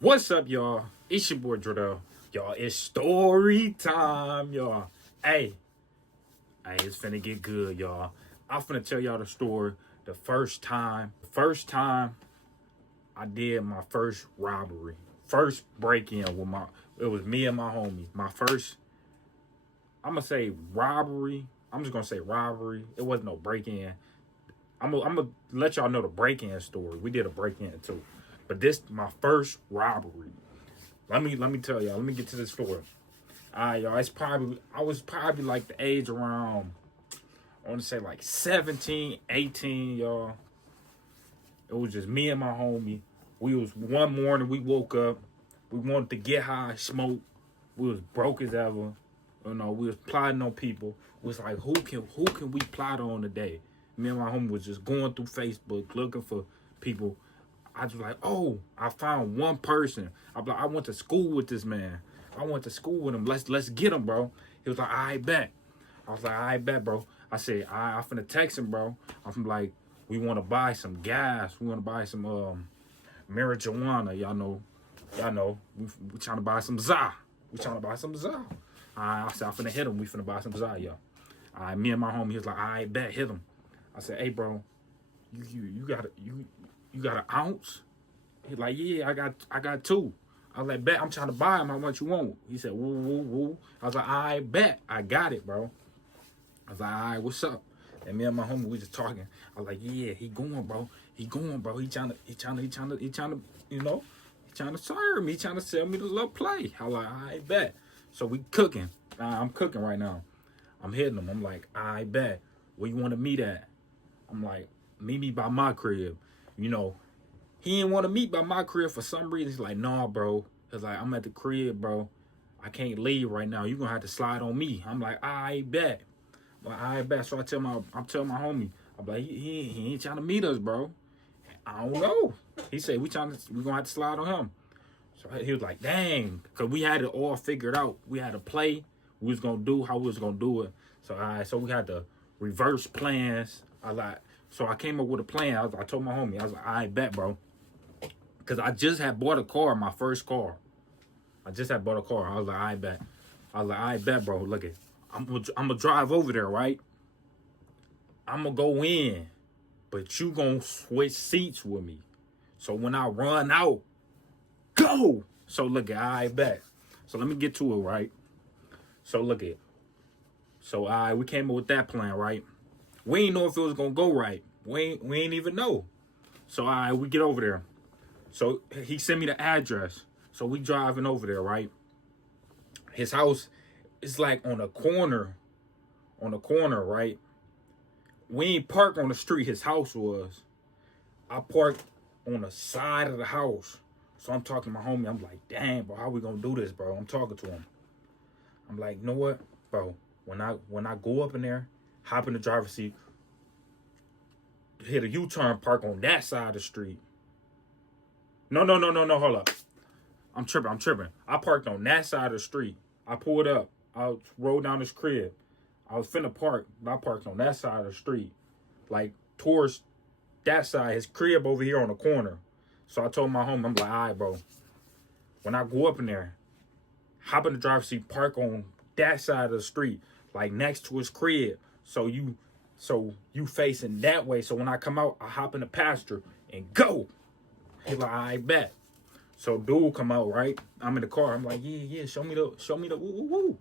What's up, y'all? It's your boy Dredell. Y'all, it's story time, y'all. Hey, it's finna get good, y'all. I'm finna tell y'all the story. The first time I did my first robbery, first break-in it was me and my homie. My first, I'm gonna say robbery. I'm just gonna say robbery. It wasn't no break-in. I'm gonna let y'all know the break-in story. We did a break-in too, but this my first robbery. Let me tell y'all. Let me get to this story. All right, y'all. I was probably like the age around, I want to say like 17, 18, y'all. It was just me and my homie. We was one morning. We woke up. We wanted to get high, smoke. We was broke as ever. We was plotting on people. It was like who can we plot on today? Me and my homie was just going through Facebook looking for people. I was like, oh, I found one person. I'm like, I went to school with this man. I went to school with him. Let's get him, bro. He was like, I bet. I was like, I bet, bro. I said, I finna text him, bro. I'm like, we want to buy some gas. We want to buy some marijuana. Y'all know. We trying to buy some za. We trying to buy some za. I said, I finna hit him. We finna buy some za, yo. Me and my homie, he was like, I bet, hit him. I said, hey, bro, you got an ounce? He like, yeah, I got two. I was like, bet, I'm trying to buy him. How much you want? He said, woo, woo, woo. I was like, I bet, I got it, bro. I was like, all right, what's up? And me and my homie, we just talking. I was like, yeah, he going, bro. He going, bro. He trying to, he trying to serve me. He trying to sell me the little play. I was like, I bet. So we cooking. I'm cooking right now. I'm hitting him. I'm like, I bet. Where you want to meet at? I'm like, meet me by my crib. He didn't want to meet by my crib for some reason. He's like, nah, bro. He's like, I'm at the crib, bro. I can't leave right now. You're going to have to slide on me. I'm like, I bet. I bet. So I'm telling my homie, I'm like, he ain't trying to meet us, bro. I don't know. He said, we going to have to slide on him. So he was like, dang. Because we had it all figured out. We had to play. We was going to do how we was going to do it. So we had to reverse plans. So I came up with a plan. I told my homie, I was like, I bet, bro. Because I just had bought a car, my first car. I just had bought a car. I was like, I bet. I bet, bro. Look at, I'm gonna drive over there, right? I'm gonna go in, but you gonna switch seats with me. So when I run out, go. So look at, I bet. So let me get to it, right? So look at. So we came up with that plan, right? We ain't know if it was gonna go right. We ain't even know. So we get over there. So he sent me the address. So we driving over there, right? His house is like on a corner, right? We ain't parked on the street his house was. I parked on the side of the house. So I'm talking to my homie. I'm like, damn, bro, how we gonna do this, bro? I'm talking to him. I'm like, you know what, bro? When I go up in there, hop in the driver's seat, hit a U-turn, park on that side of the street. No, hold up. I'm tripping. I parked on that side of the street. I pulled up. I rolled down his crib. I was finna park, but I parked on that side of the street. Like, towards that side, his crib over here on the corner. So I told my homie, I'm like, all right, bro. When I go up in there, hop in the driver's seat, park on that side of the street, like next to his crib. So you facing that way. So when I come out, I hop in the passenger and go. He's like, I bet. So dude come out, right? I'm in the car. I'm like, yeah, show me the woo.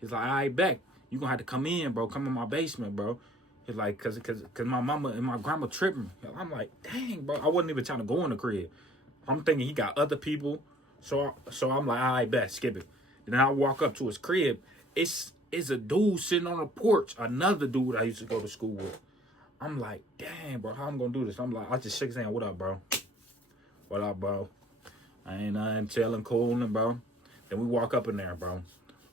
He's like, I bet. You gonna have to come in, bro. Come in my basement, bro. He's like, cause my mama and my grandma tripping. I'm like, dang, bro. I wasn't even trying to go in the crib. I'm thinking he got other people. So I'm like, I bet, skip it. Then I walk up to his crib. It's a dude sitting on the porch. Another dude I used to go to school with. I'm like, dang, bro, how I'm gonna do this? I'm like, I just shake his hand. What up, bro? What up, bro? I ain't nothing, chilling, cooling, bro. Then we walk up in there, bro.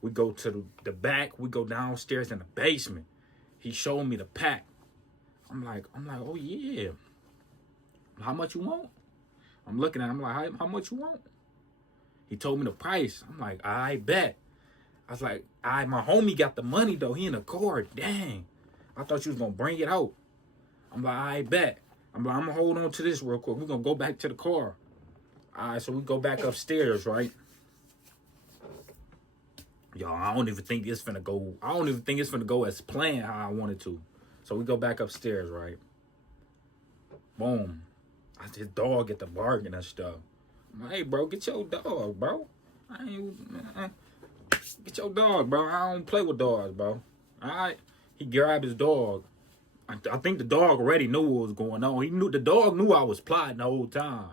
We go to the back. We go downstairs in the basement. He showed me the pack. I'm like, oh yeah. How much you want? I'm looking at him, I'm like, how much you want? He told me the price. I'm like, I bet. I was like, my homie got the money though. He in the car. Dang. I thought you was gonna bring it out. I'm like, I bet. I'm like, I'm gonna hold on to this real quick. We're gonna go back to the car. All right, so we go back upstairs, right? Y'all, I don't even think it's finna go. I don't even think it's finna go as planned how I wanted to. So we go back upstairs, right? Boom. His dog get the barking and stuff. I'm like, hey, bro, get your dog, bro. Get your dog, bro. I don't play with dogs, bro. All right. He grabbed his dog. I think the dog already knew what was going on. The dog knew I was plotting the whole time.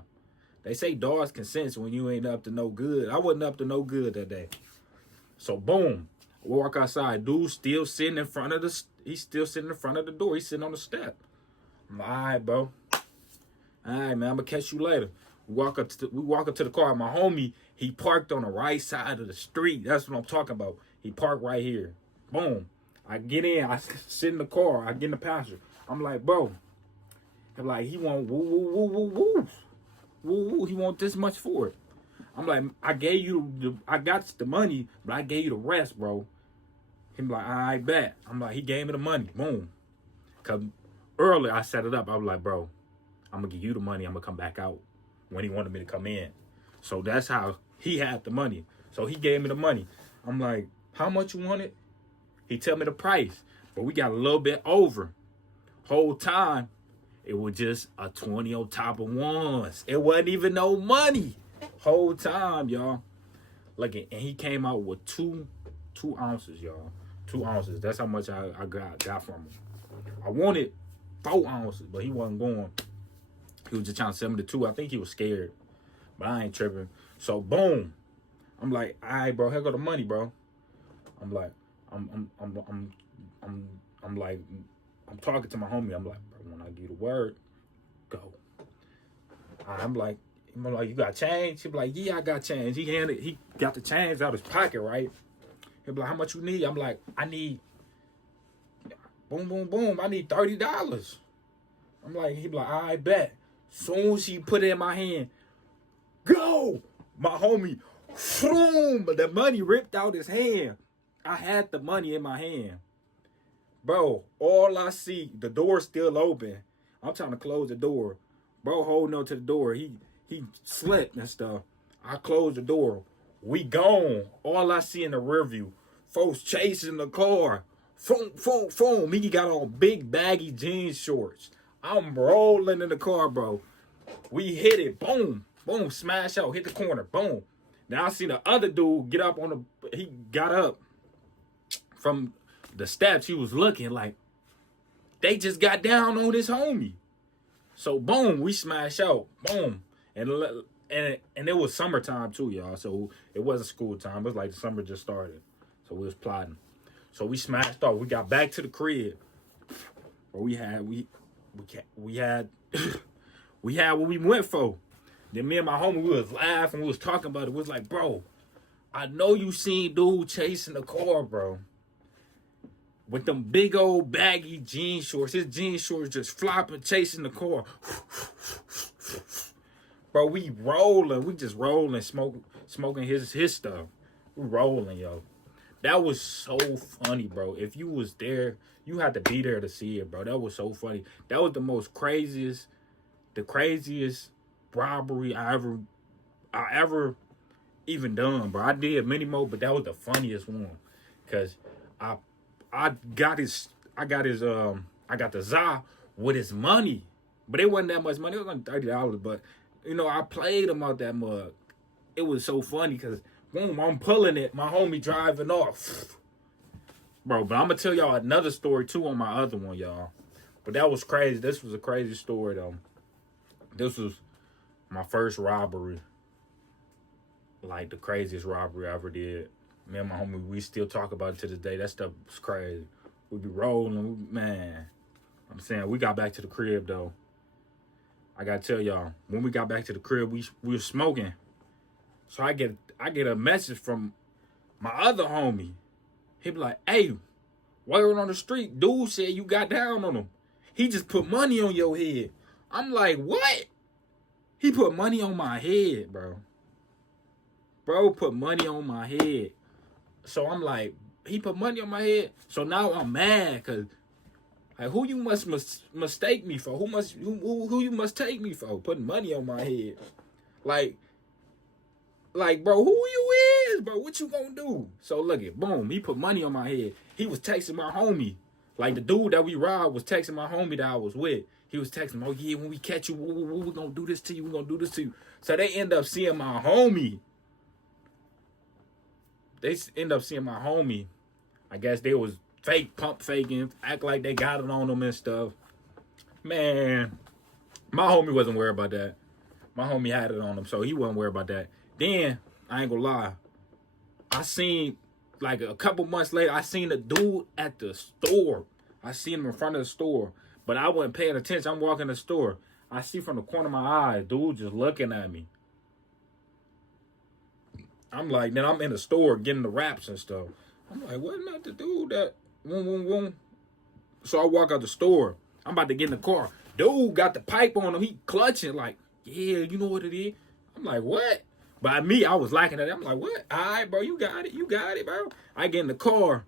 They say dogs can sense when you ain't up to no good. I wasn't up to no good that day. So boom, I walk outside. Dude still sitting in front of he's still sitting in front of the door. He's sitting on the step. I'm like, all right, bro. All right, man. I'm gonna catch you later. We walk up to the car. My homie, he parked on the right side of the street. That's what I'm talking about. He parked right here. Boom. I get in. I sit in the car. I get in the passenger. I'm like, bro. I'm like, he want woo woo woo woo woo woo woo. He want this much for it. I'm like, I got the money, but I gave you the rest, bro. He like, I bet. I'm like, he gave me the money. Boom. Cause earlier I set it up. I was like, bro, I'm gonna give you the money. I'm gonna come back out when he wanted me to come in. So that's how he had the money. So he gave me the money. I'm like, how much you want it? He tell me the price, but we got a little bit over. Whole time, it was just a 20 on top of ones. It wasn't even no money. Whole time, y'all. Look, and he came out with two ounces, y'all. 2 ounces. That's how much I got from him. I wanted 4 ounces, but he wasn't going. He was just trying to sell me the 2. I think he was scared, but I ain't tripping. So boom, I'm like, all right, bro, here go the money, bro. I'm like, I'm talking to my homie. I'm like, bro, when I give you the word, go. I'm like, you got change? He be like, yeah, I got change. He got the change out of his pocket, right? He be like, how much you need? I'm like, I need, boom, boom, boom. I need $30. I'm like, he be like, I bet. Soon as he put it in my hand, go. My homie, boom, but the money ripped out his hand. I had the money in my hand. Bro, all I see, the door's still open. I'm trying to close the door. Bro holding on to the door. He slipped and stuff. I closed the door. We gone. All I see in the rear view, folks chasing the car. Foom, foom, foom. He got on big baggy jeans shorts. I'm rolling in the car, bro. We hit it. Boom. Boom. Smash out. Hit the corner. Boom. Now I see the other dude get up on the... He got up from the steps. He was looking like they just got down on his homie. So, boom. We smash out. Boom. And it was summertime, too, y'all. So, it wasn't school time. It was like the summer just started. So, we was plotting. So, we smashed off. We got back to the crib. But we had what we went for. Then me and my homie, we was laughing. We was talking about it. We was like, bro, I know you seen dude chasing the car, bro. With them big old baggy jean shorts. His jean shorts just flopping, chasing the car. Bro, we rolling. We just rolling, smoking his stuff. We rolling, yo. That was so funny, bro. If you was there, you had to be there to see it, bro. That was so funny. That was the craziest robbery I ever even done, bro. I did many more, but that was the funniest one. Cause I got the za with his money. But it wasn't that much money. It was only $30. But you know, I played him out that mug. It was so funny because boom, I'm pulling it, my homie driving off. Bro, but I'm gonna tell y'all another story too on my other one, y'all. But that was crazy. This was a crazy story though. This was my first robbery. Like the craziest robbery I ever did. Me and my homie, we still talk about it to this day. That stuff was crazy. We be rolling, man. I'm saying, we got back to the crib though. I gotta tell y'all, when we got back to the crib, we were smoking. So I get a message from my other homie. He be like, hey, word on the street, dude said you got down on him. He just put money on your head. I'm like, what? He put money on my head, bro. Bro put money on my head. So I'm like, he put money on my head? So now I'm mad, because like, who you must mistake me for? Who you must take me for? Putting money on my head. Like, Like, bro, who you is, bro? What you gonna do? So look it, boom. He put money on my head. He was texting my homie. Like the dude that we robbed was texting my homie that I was with. He was texting, oh yeah, when we catch you, we gonna do this to you. We gonna do this to you. So they end up seeing my homie. They end up seeing my homie. I guess they was pump faking, act like they got it on them and stuff. Man, my homie wasn't worried about that. My homie had it on him, so he wasn't worried about that. Then, I ain't gonna lie, I seen, like a couple months later, I seen a dude at the store. I seen him in front of the store, but I wasn't paying attention. I'm walking the store. I see from the corner of my eye, dude just looking at me. I'm like, then I'm in the store getting the wraps and stuff. I'm like, wasn't that the dude that, boom. So I walk out the store. I'm about to get in the car. Dude got the pipe on him. He clutching like, yeah, you know what it is. I'm like, what? By me, I was liking it. I'm like, what? All right, bro, you got it, bro. I get in the car.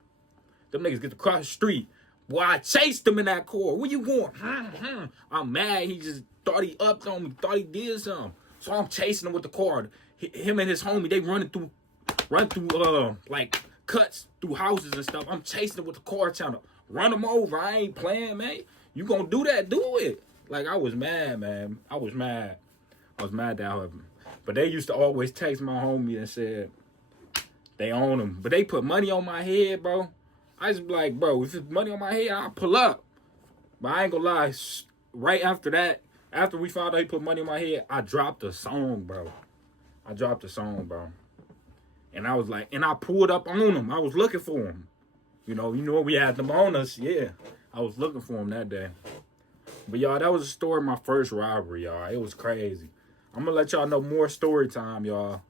Them niggas get across the street. Boy, I chased him in that car. Where you going? I'm mad. He just thought he upped on me, thought he did something. So I'm chasing him with the car. Him and his homie, they run through like cuts through houses and stuff. I'm chasing him with the car trying to run him over. I ain't playing, man. You gonna do that? Do it. Like, I was mad, man. I was mad that happened. But they used to always text my homie and said they own him. But they put money on my head, bro. I just be like, bro, if it's money on my head, I'll pull up. But I ain't gonna lie. Right after that, after we found out he put money on my head, I dropped the song, bro. And I was like, and I pulled up on him. I was looking for him. You know, we had them on us. Yeah, I was looking for him that day. But y'all, that was the story of my first robbery, y'all. It was crazy. I'm gonna let y'all know more story time, y'all.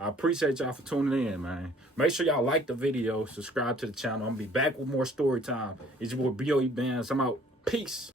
I appreciate y'all for tuning in, man. Make sure y'all like the video, subscribe to the channel. I'm gonna be back with more story time. It's your boy B.O.E. Bandz. I'm out. Peace.